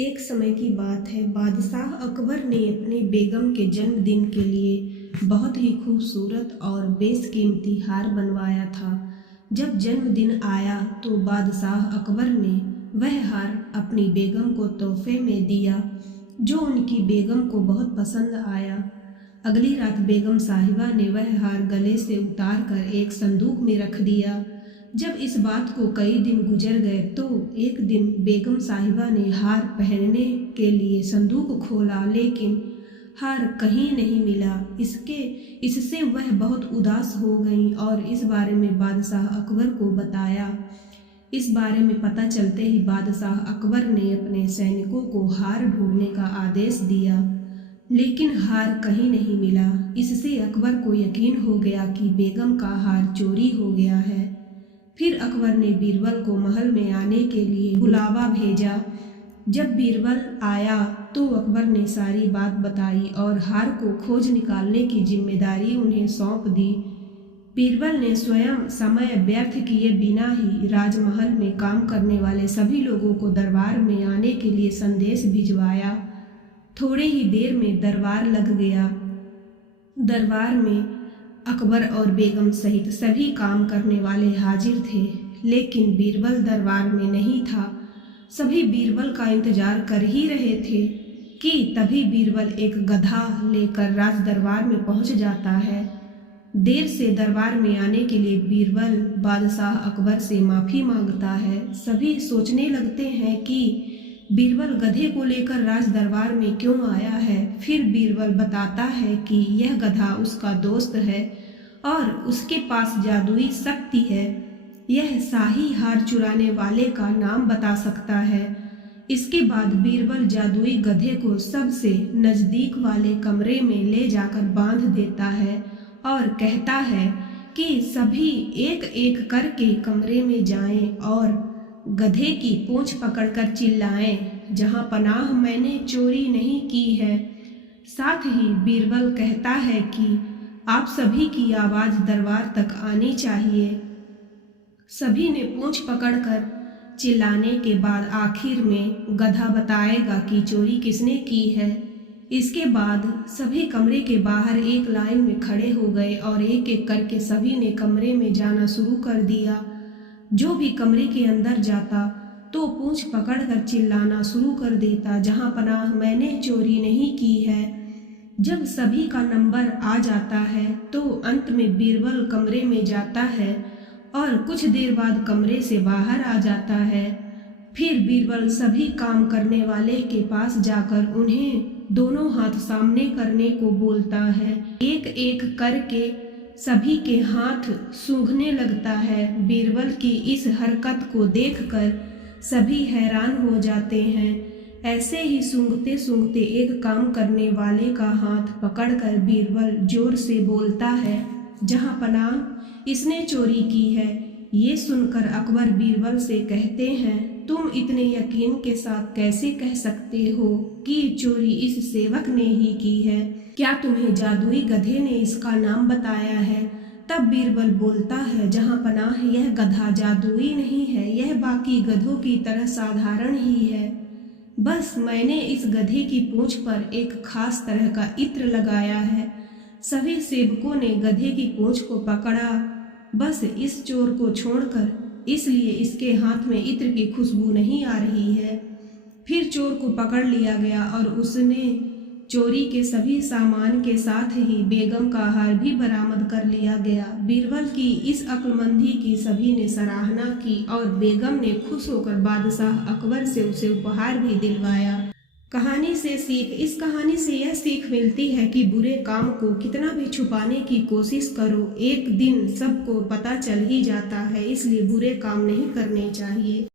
एक समय की बात है, बादशाह अकबर ने अपने बेगम के जन्मदिन के लिए बहुत ही खूबसूरत और बेशकीमती हार बनवाया था। जब जन्मदिन आया तो बादशाह अकबर ने वह हार अपनी बेगम को तोहफे में दिया, जो उनकी बेगम को बहुत पसंद आया। अगली रात बेगम साहिबा ने वह हार गले से उतार कर एक संदूक में रख दिया। जब इस बात को कई दिन गुजर गए तो एक दिन बेगम साहिबा ने हार पहनने के लिए संदूक खोला, लेकिन हार कहीं नहीं मिला। इससे वह बहुत उदास हो गईं और इस बारे में बादशाह अकबर को बताया। इस बारे में पता चलते ही बादशाह अकबर ने अपने सैनिकों को हार ढूंढने का आदेश दिया, लेकिन हार कहीं नहीं मिला। इससे अकबर को यकीन हो गया कि बेगम का हार चोरी हो गया है। फिर अकबर ने बीरबल को महल में आने के लिए बुलावा भेजा। जब बीरबल आया तो अकबर ने सारी बात बताई और हार को खोज निकालने की जिम्मेदारी उन्हें सौंप दी। बीरबल ने स्वयं समय व्यर्थ किए बिना ही राजमहल में काम करने वाले सभी लोगों को दरबार में आने के लिए संदेश भिजवाया। थोड़े ही देर में दरबार लग गया। दरबार में अकबर और बेगम सहित सभी काम करने वाले हाजिर थे, लेकिन बीरबल दरबार में नहीं था। सभी बीरबल का इंतजार कर ही रहे थे कि तभी बीरबल एक गधा लेकर राज दरबार में पहुंच जाता है। देर से दरबार में आने के लिए बीरबल बादशाह अकबर से माफ़ी मांगता है। सभी सोचने लगते हैं कि बीरबल गधे को लेकर राज दरबार में क्यों आया है। फिर बीरबल बताता है कि यह गधा उसका दोस्त है और उसके पास जादुई शक्ति है। यह शाही हार चुराने वाले का नाम बता सकता है। इसके बाद बीरबल जादुई गधे को सबसे नज़दीक वाले कमरे में ले जाकर बांध देता है और कहता है कि सभी एक एक करके कमरे में जाएं और गधे की पूंछ पकड़कर चिल्लाएं, जहां पनाह मैंने चोरी नहीं की है। साथ ही बीरबल कहता है कि आप सभी की आवाज़ दरबार तक आनी चाहिए। सभी ने पूंछ पकड़कर चिल्लाने के बाद आखिर में गधा बताएगा कि चोरी किसने की है। इसके बाद सभी कमरे के बाहर एक लाइन में खड़े हो गए और एक एक करके सभी ने कमरे में जाना शुरू कर दिया। जो भी कमरे के अंदर जाता तो पूंछ पकड़कर चिल्लाना शुरू कर देता, जहां पनाह मैंने चोरी नहीं की है। जब सभी का नंबर आ जाता है तो अंत में बीरबल कमरे में जाता है और कुछ देर बाद कमरे से बाहर आ जाता है। फिर बीरबल सभी काम करने वाले के पास जाकर उन्हें दोनों हाथ सामने करने को बोलता है। एक एक करके सभी के हाथ सूंघने लगता है। बीरबल की इस हरकत को देखकर सभी हैरान हो जाते हैं। ऐसे ही सूंघते सूंघते एक काम करने वाले का हाथ पकड़कर बीरबल जोर से बोलता है, जहां पनाह इसने चोरी की है। ये सुनकर अकबर बीरबल से कहते हैं, तुम इतने यकीन के साथ कैसे कह सकते हो कि चोरी इस सेवक ने ही की है? क्या तुम्हें जादुई गधे ने इसका नाम बताया है? तब बीरबल बोलता है, जहां पनाह यह गधा जादुई नहीं है, यह बाकी गधों की तरह साधारण ही है। बस मैंने इस गधे की पूंछ पर एक खास तरह का इत्र लगाया है। सभी सेवकों ने गधे की पूंछ को पकड़ा, बस इस चोर को छोड़कर, इसलिए इसके हाथ में इत्र की खुशबू नहीं आ रही है। फिर चोर को पकड़ लिया गया और उसने चोरी के सभी सामान के साथ ही बेगम का हार भी बरामद कर लिया गया। बीरबल की इस अक्लमंदी की सभी ने सराहना की और बेगम ने खुश होकर बादशाह अकबर से उसे उपहार भी दिलवाया। कहानी से सीख। इस कहानी से यह सीख मिलती है कि बुरे काम को कितना भी छुपाने की कोशिश करो, एक दिन सबको पता चल ही जाता है। इसलिए बुरे काम नहीं करने चाहिए।